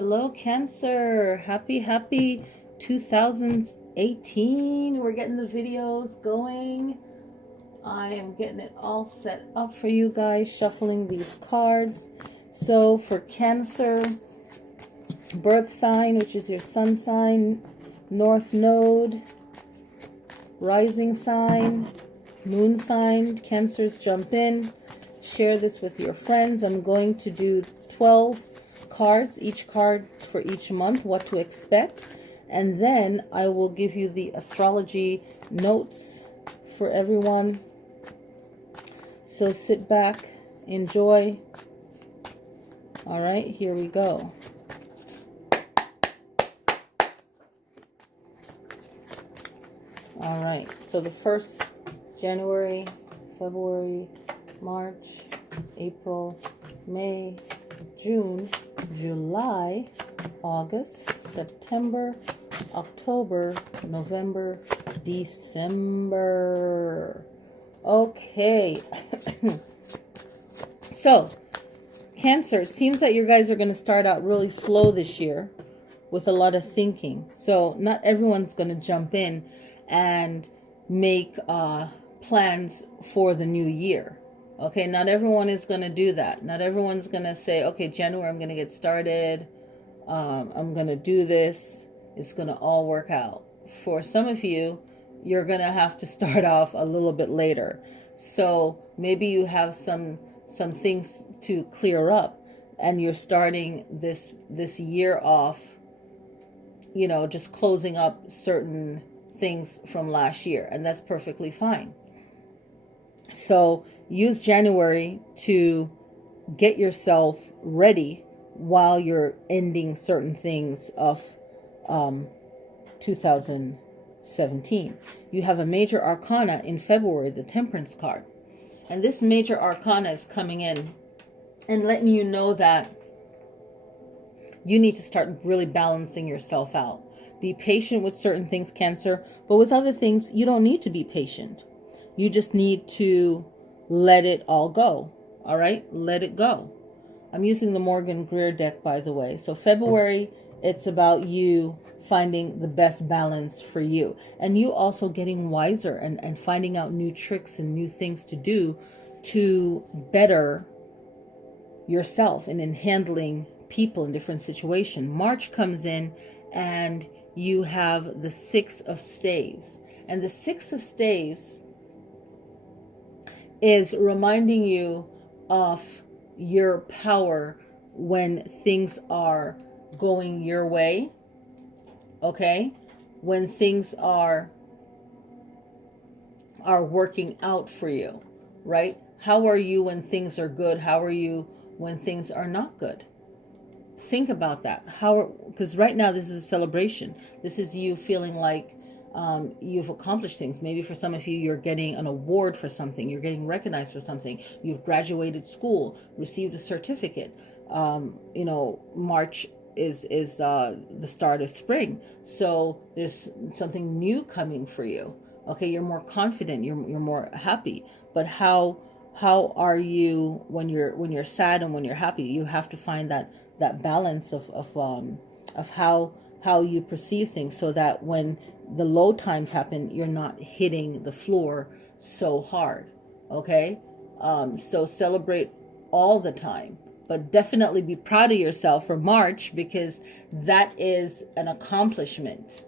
Hello, Cancer. Happy 2018. We're getting the videos going. I am getting it all set up for you guys, shuffling these cards. So for Cancer, birth sign, which is your sun sign, north node, rising sign, moon sign. Cancers, jump in. Share this with your friends. I'm going to do 12 cards, each card for each month, what to expect, and then I will give you the astrology notes for everyone. So sit back, enjoy. All right, here we go. All right, so the first, January, February, March, April, May, June, July, August, September, October, November, December. Okay. So, Cancer, it seems that you guys are going to start out really slow this year with a lot of thinking. So, not everyone's going to jump in and make plans for the new year. Okay, not everyone is going to do that. Not everyone's going to say, okay, January, I'm going to get started. I'm going to do this. It's going to all work out. For some of you, you're going to have to start off a little bit later. So maybe you have some things to clear up, and you're starting this year off, you know, just closing up certain things from last year, and that's perfectly fine. So use January to get yourself ready while you're ending certain things of 2017. You have a major arcana in February, the Temperance card. And this major arcana is coming in and letting you know that you need to start really balancing yourself out. Be patient with certain things, Cancer, but with other things, you don't need to be patient. You just need to let it all go. All right? Let it go. I'm using the Morgan Greer deck, by the way. So February, it's about you finding the best balance for you. And you also getting wiser and finding out new tricks and new things to do to better yourself and in handling people in different situations. March comes in and you have the Six of Staves. And the Six of Staves is reminding you of your power when things are going your way. Okay? When things are working out for you, right? How are you when things are good? How are you when things are not good? Think about that. Because right now this is a celebration. This is you feeling like you've accomplished things. Maybe for some of you, you're getting an award for something. You're getting recognized for something. You've graduated school, received a certificate. You know, March is the start of spring. So there's something new coming for you. Okay, you're more confident. You're more happy. But how are you when you're sad and when you're happy? You have to find that balance of how you perceive things, so that when the low times happen, you're not hitting the floor so hard. Okay? So celebrate all the time, but definitely be proud of yourself for March, because that is an accomplishment.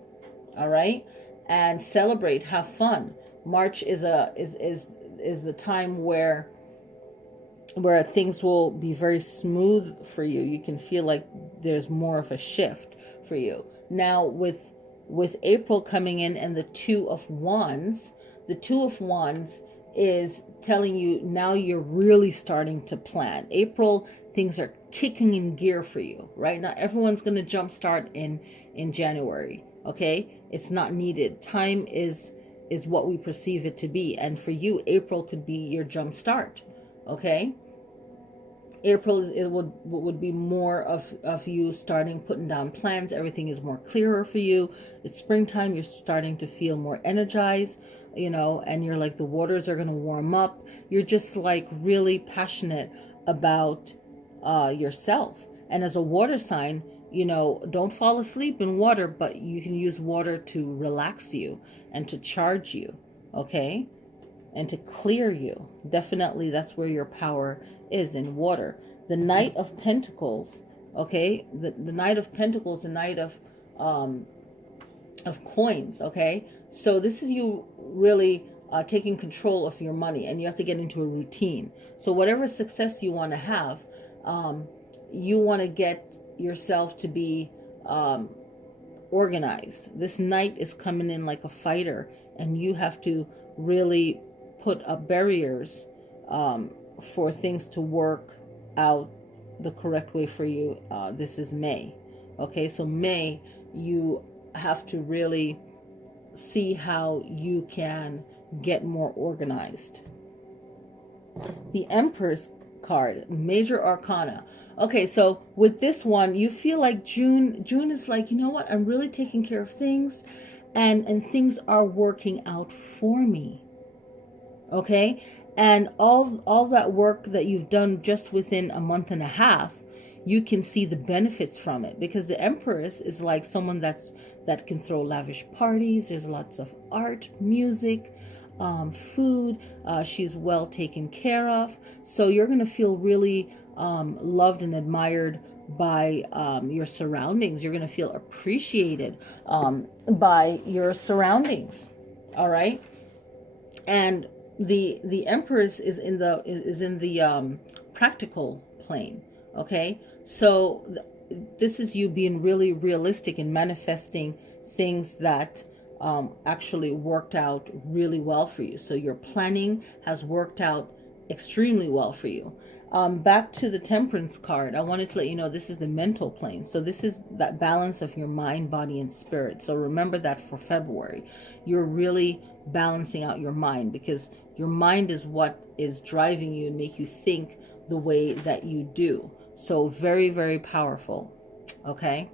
All right? And celebrate, have fun. March is the time where things will be very smooth for you. You can feel like there's more of a shift for you. Now with April coming in and the Two of Wands, the Two of Wands is telling you now you're really starting to plan. April, things are kicking in gear for you, right? Not everyone's going to jumpstart in January, okay? It's not needed. Time is what we perceive it to be. And for you, April could be your jump start, okay? April, it would be more of you putting down plans. Everything is more clearer for you. It's springtime. You're starting to feel more energized, you know, and you're like, the waters are going to warm up. You're just like really passionate about yourself. And as a water sign, don't fall asleep in water, but you can use water to relax you and to charge you, okay? And to clear you. Definitely that's where your power is, in water. The Knight of Pentacles, okay? The Knight of Pentacles, the Knight of coins, okay? So this is you really taking control of your money, and you have to get into a routine. So whatever success you want to have, you want to get yourself to be organized. This Knight is coming in like a fighter, and you have to really put up barriers for things to work out the correct way for you. This is May. Okay, so May, you have to really see how you can get more organized. The Empress card, Major Arcana. Okay, so with this one, you feel like June is like, you know what, I'm really taking care of things, and things are working out for me. Okay, and all that work that you've done just within a month and a half, you can see the benefits from it, because the Empress is like someone that can throw lavish parties. There's lots of art, music, food. She's well taken care of, so you're gonna feel really loved and admired by your surroundings. You're gonna feel appreciated by your surroundings. All right, and the Empress is in the practical plane. Okay, so this is you being really realistic and manifesting things that actually worked out really well for you. So your planning has worked out extremely well for you. Back to the Temperance card, I wanted to let you know this is the mental plane. So this is that balance of your mind, body, and spirit. So remember that for February, you're really balancing out your mind, because your mind is what is driving you and make you think the way that you do. So very, very powerful. Okay,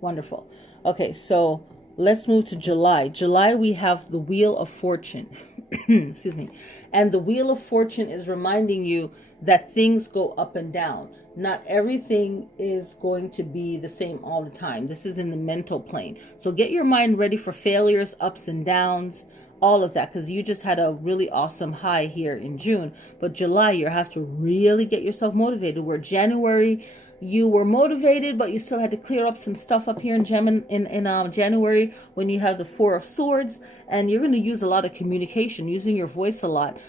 wonderful. Okay, so let's move to July. July, we have the Wheel of Fortune. Excuse me. And the Wheel of Fortune is reminding you that things go up and down. Not everything is going to be the same all the time. This is in the mental plane. So get your mind ready for failures, ups and downs, all of that, because you just had a really awesome high here in June. But July, you have to really get yourself motivated. Where January, you were motivated, but you still had to clear up some stuff up here in January, when you have the Four of Swords, and you're going to use a lot of communication, using your voice a lot,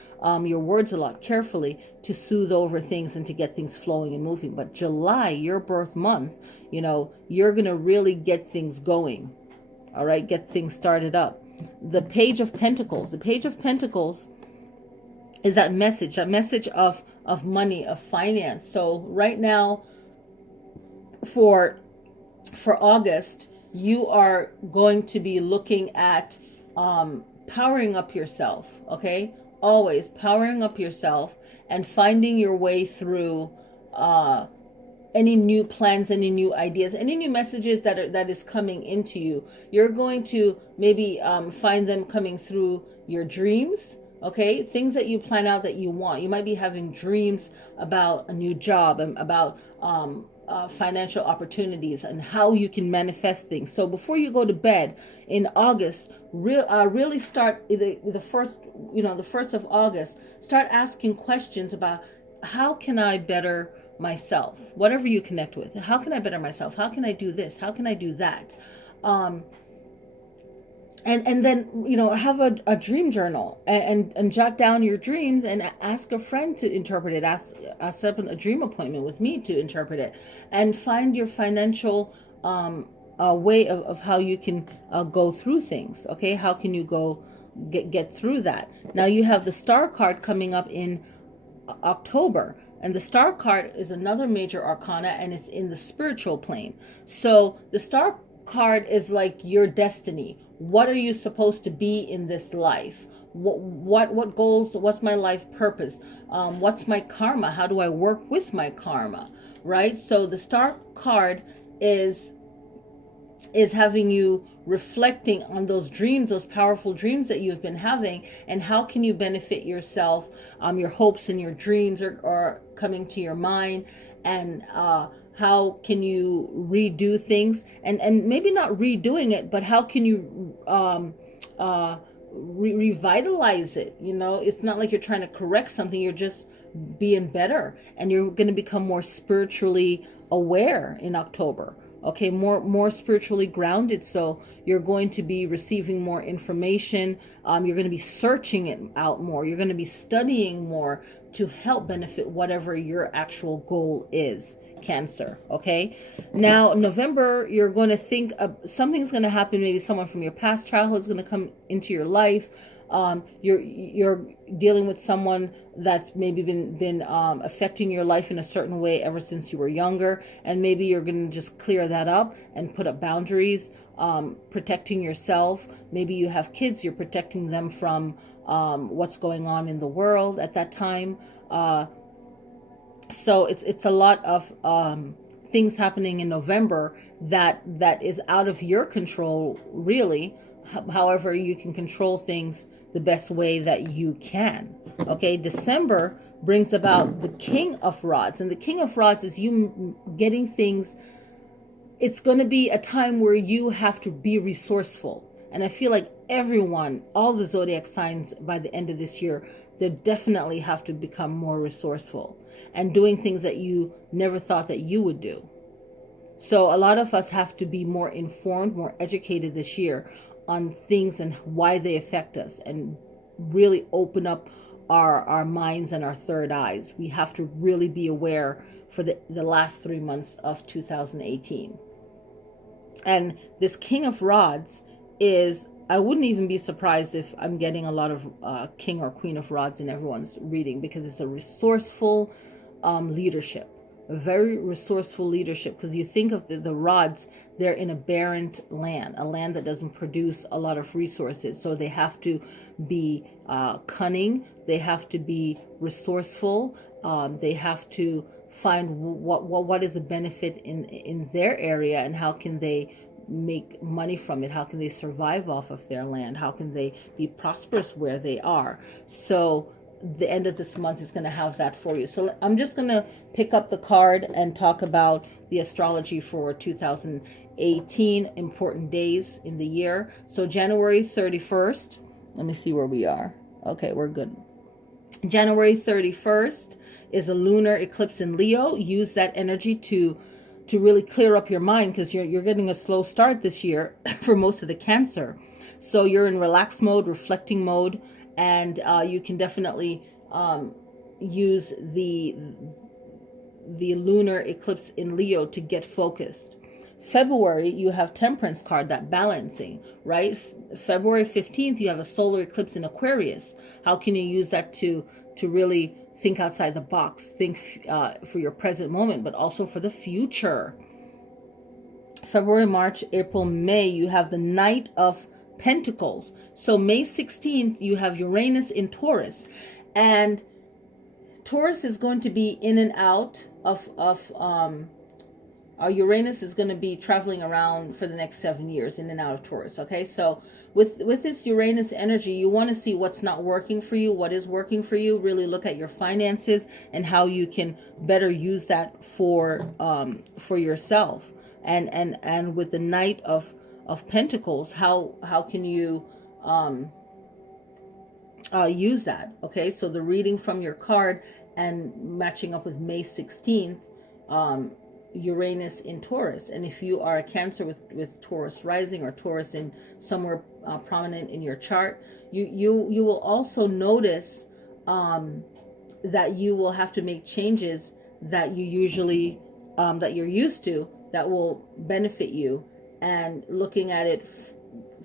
your words a lot, carefully, to soothe over things and to get things flowing and moving. But July, your birth month, you're going to really get things going. All right, get things started up. The Page of Pentacles. The Page of Pentacles is that message of money, of finance. So right now, for August, you are going to be looking at powering up yourself. Okay, always powering up yourself and finding your way through any new plans, any new ideas, any new messages that is coming into you. You're going to maybe find them coming through your dreams. Okay, things that you plan out that you want. You might be having dreams about a new job and about financial opportunities and how you can manifest things. So before you go to bed in August, really start the first of August. Start asking questions about, how can I better myself? Whatever you connect with, how can I better myself? How can I do this? How can I do that? And then have a dream journal and jot down your dreams and ask a friend to interpret it. Set up a dream appointment with me to interpret it, and find your financial way of how you can go through things. Okay, how can you go get through that? Now you have the Star card coming up in October. And the Star card is another major arcana, and it's in the spiritual plane. So the Star card is like your destiny. What are you supposed to be in this life? What goals? What's my life purpose? What's my karma? How do I work with my karma? Right? So the Star card is having you reflecting on those dreams, those powerful dreams that you've been having, and how can you benefit yourself. Your hopes and your dreams are coming to your mind, and how can you redo things, and maybe not redoing it, but how can you revitalize it? You know, it's not like you're trying to correct something, you're just being better, and you're going to become more spiritually aware in October. Okay, more spiritually grounded. So you're going to be receiving more information. You're going to be searching it out more. You're going to be studying more to help benefit whatever your actual goal is, Cancer. Okay, now November, you're going to think of something's going to happen. Maybe someone from your past childhood is going to come into your life. You're dealing with someone that's maybe been affecting your life in a certain way ever since you were younger, and maybe you're going to just clear that up and put up boundaries, protecting yourself. Maybe you have kids, you're protecting them from what's going on in the world at that time. So it's a lot of things happening in November that is out of your control, really. However, you can control things the best way that you can. Okay, December brings about the King of Rods, and the King of Rods is you getting things. It's going to be a time where you have to be resourceful, and I feel like everyone, all the zodiac signs, by the end of this year, they definitely have to become more resourceful and doing things that you never thought that you would do. So a lot of us have to be more informed, more educated this year on things and why they affect us, and really open up our minds and our third eyes. We have to really be aware for the last 3 months of 2018. And this King of Rods is, I wouldn't even be surprised if I'm getting a lot of King or Queen of Rods in everyone's reading, because it's a resourceful leadership. A very resourceful leadership, because you think of the rods, they're in a barren land, a land that doesn't produce a lot of resources. So they have to be cunning, they have to be resourceful, they have to find what is a benefit in their area, and how can they make money from it, how can they survive off of their land, how can they be prosperous where they are. So the end of this month is going to have that for you. So I'm just going to pick up the card and talk about the astrology for 2018, important days in the year. So January 31st, let me see where we are. Okay, we're good. January 31st is a lunar eclipse in Leo. Use that energy to really clear up your mind, because you're getting a slow start this year for most of the Cancer. So you're in relaxed mode, reflecting mode, and you can definitely use the lunar eclipse in Leo to get focused. February, you have Temperance card, that balancing, right? February 15th, you have a solar eclipse in Aquarius. How can you use that to really think outside the box, think for your present moment, but also for the future? February, March, April, May, you have the Knight of Pentacles. So May 16th, you have Uranus in Taurus, and Taurus is going to be in and out of Uranus is going to be traveling around for the next 7 years, in and out of Taurus. Okay, so with this Uranus energy, you want to see what's not working for you, what is working for you. Really look at your finances and how you can better use that for yourself. And with the Knight of Pentacles, how can you use that? Okay, so the reading from your card and matching up with May 16th, Uranus in Taurus. And if you are a Cancer with Taurus rising, or Taurus in somewhere prominent in your chart, you will also notice that you will have to make changes that you usually that you're used to, that will benefit you, and looking at it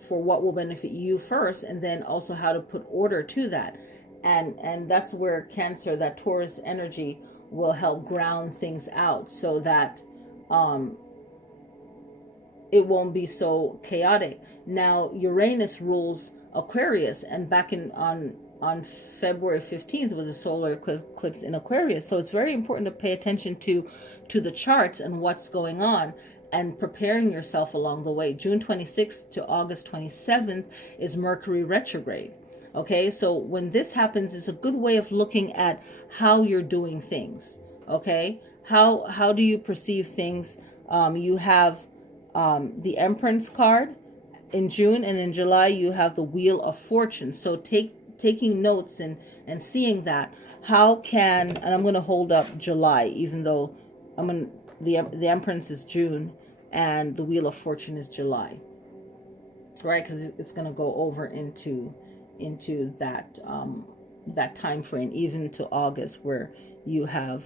for what will benefit you first, and then also how to put order to that. And that's where Cancer, that Taurus energy, will help ground things out, so that it won't be so chaotic. Now Uranus rules Aquarius, and back on February 15th was a solar eclipse in Aquarius. So it's very important to pay attention to the charts and what's going on, and preparing yourself along the way. June 26th to August 27th is Mercury retrograde. Okay, so when this happens, it's a good way of looking at how you're doing things. Okay, how do you perceive things? You have the Empress card in June, and in July you have the Wheel of Fortune. So taking notes and seeing that, how can, and I'm going to hold up July, even though the Empress is June and the Wheel of Fortune is July, right? Because it's going to go over into that that time frame, even to August, where you have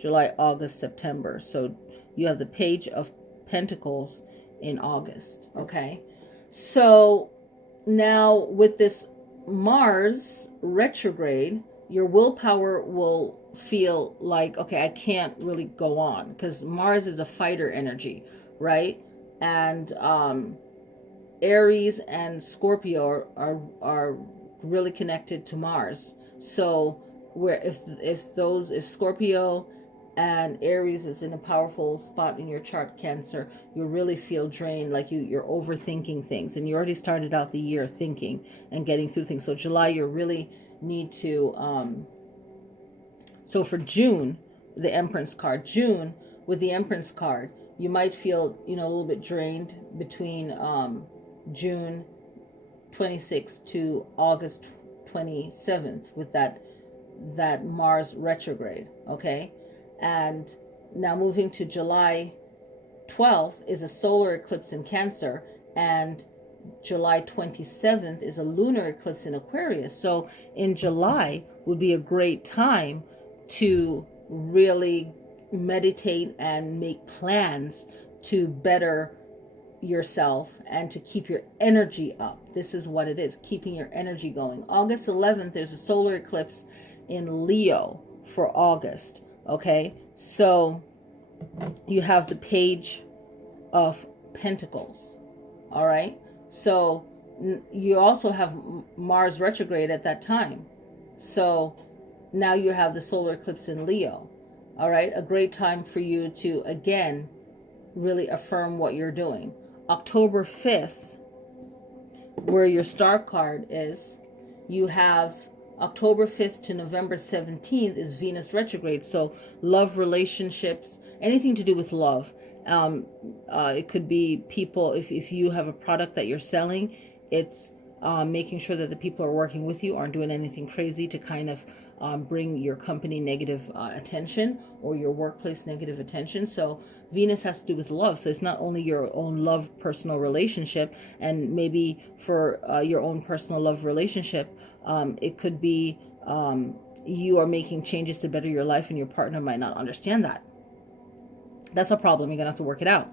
July, August, September. So you have the Page of Pentacles in August. Okay, so now with this Mars retrograde, your willpower will feel like, okay, I can't really go on, because Mars is a fighter energy, right? And Aries and Scorpio are really connected to Mars. So where if Scorpio and Aries is in a powerful spot in your chart, Cancer, you really feel drained, like you're overthinking things, and you already started out the year thinking and getting through things. So July, you really need to so for June, the Empress card, June with the Empress card, you might feel, a little bit drained between June 26th to August 27th with that Mars retrograde. Okay, and now moving to July 12th is a solar eclipse in Cancer, and July 27th is a lunar eclipse in Aquarius. So in July would be a great time to really meditate and make plans to better yourself and to keep your energy up. This is what it is, keeping your energy going. August 11th, there's a solar eclipse in Leo for August. Okay, so you have the Page of Pentacles. All right, so you also have Mars retrograde at that time. So now you have the solar eclipse in Leo. All right, a great time for you to, again, really affirm what you're doing. October 5th, where your star card is, you have October 5th to November 17th is Venus retrograde. So love, relationships, anything to do with love. It could be people, if you have a product that you're selling, it's making sure that the people who are working with you aren't doing anything crazy to kind of bring your company negative attention, or your workplace negative attention. So Venus has to do with love. So it's not only your own love personal relationship, and maybe for your own personal love relationship, it could be you are making changes to better your life, and your partner might not understand that. That's a problem. You're gonna have to work it out.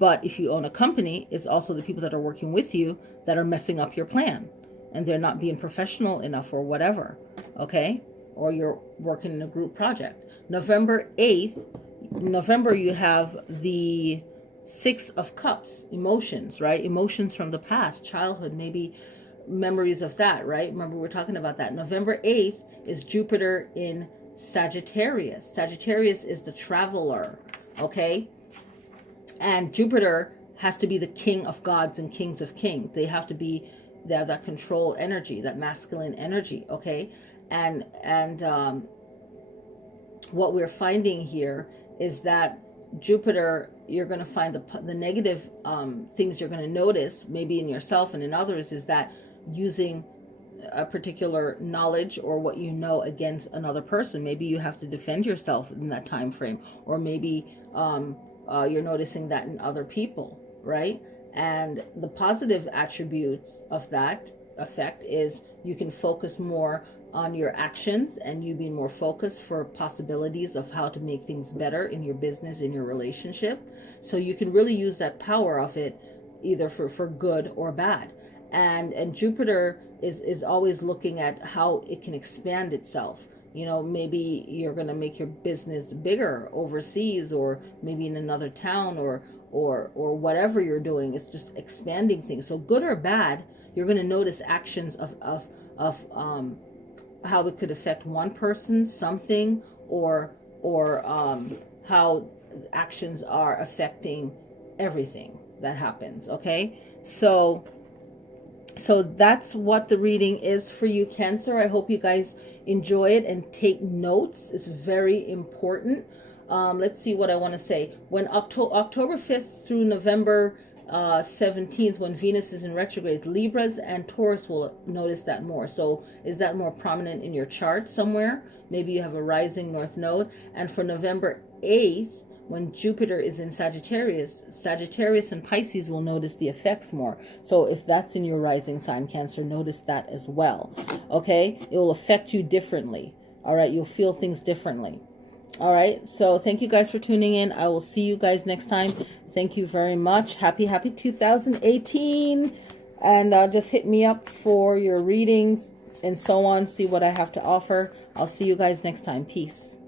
But if you own a company, it's also the people that are working with you that are messing up your plan, and they're not being professional enough or whatever. Okay, or you're working in a group project. November 8th, you have the Six of Cups, emotions, right? Emotions from the past, childhood, maybe memories of that, right? Remember, we were talking about that. November 8th is Jupiter in Sagittarius. Sagittarius is the traveler, okay? And Jupiter has to be the king of gods and kings of kings. They have that control energy, that masculine energy, okay? And what we're finding here is that Jupiter, you're going to find the negative things you're going to notice, maybe in yourself and in others, is that using a particular knowledge or what you know against another person. Maybe you have to defend yourself in that time frame, or maybe you're noticing that in other people, right? And the positive attributes of that effect is you can focus more on your actions, and you be more focused for possibilities of how to make things better in your business, in your relationship. So you can really use that power of it either for good or bad. And Jupiter is always looking at how it can expand itself. Maybe you're going to make your business bigger overseas, or maybe in another town, or whatever you're doing. It's just expanding things. So good or bad, you're going to notice actions of how it could affect one person, something, or how actions are affecting everything that happens. Okay, so So that's what the reading is for you, Cancer. I hope you guys enjoy it and take notes. It's very important. Let's see what I want to say. When October 5th through November 17th, when Venus is in retrograde, Libras and Taurus will notice that more. So is that more prominent in your chart somewhere? Maybe you have a rising north node. And for November 8th, when Jupiter is in Sagittarius and Pisces will notice the effects more. So if that's in your rising sign, Cancer, notice that as well. Okay? It will affect you differently. All right? You'll feel things differently. All right? So thank you guys for tuning in. I will see you guys next time. Thank you very much. Happy 2018. And just hit me up for your readings and so on. See what I have to offer. I'll see you guys next time. Peace.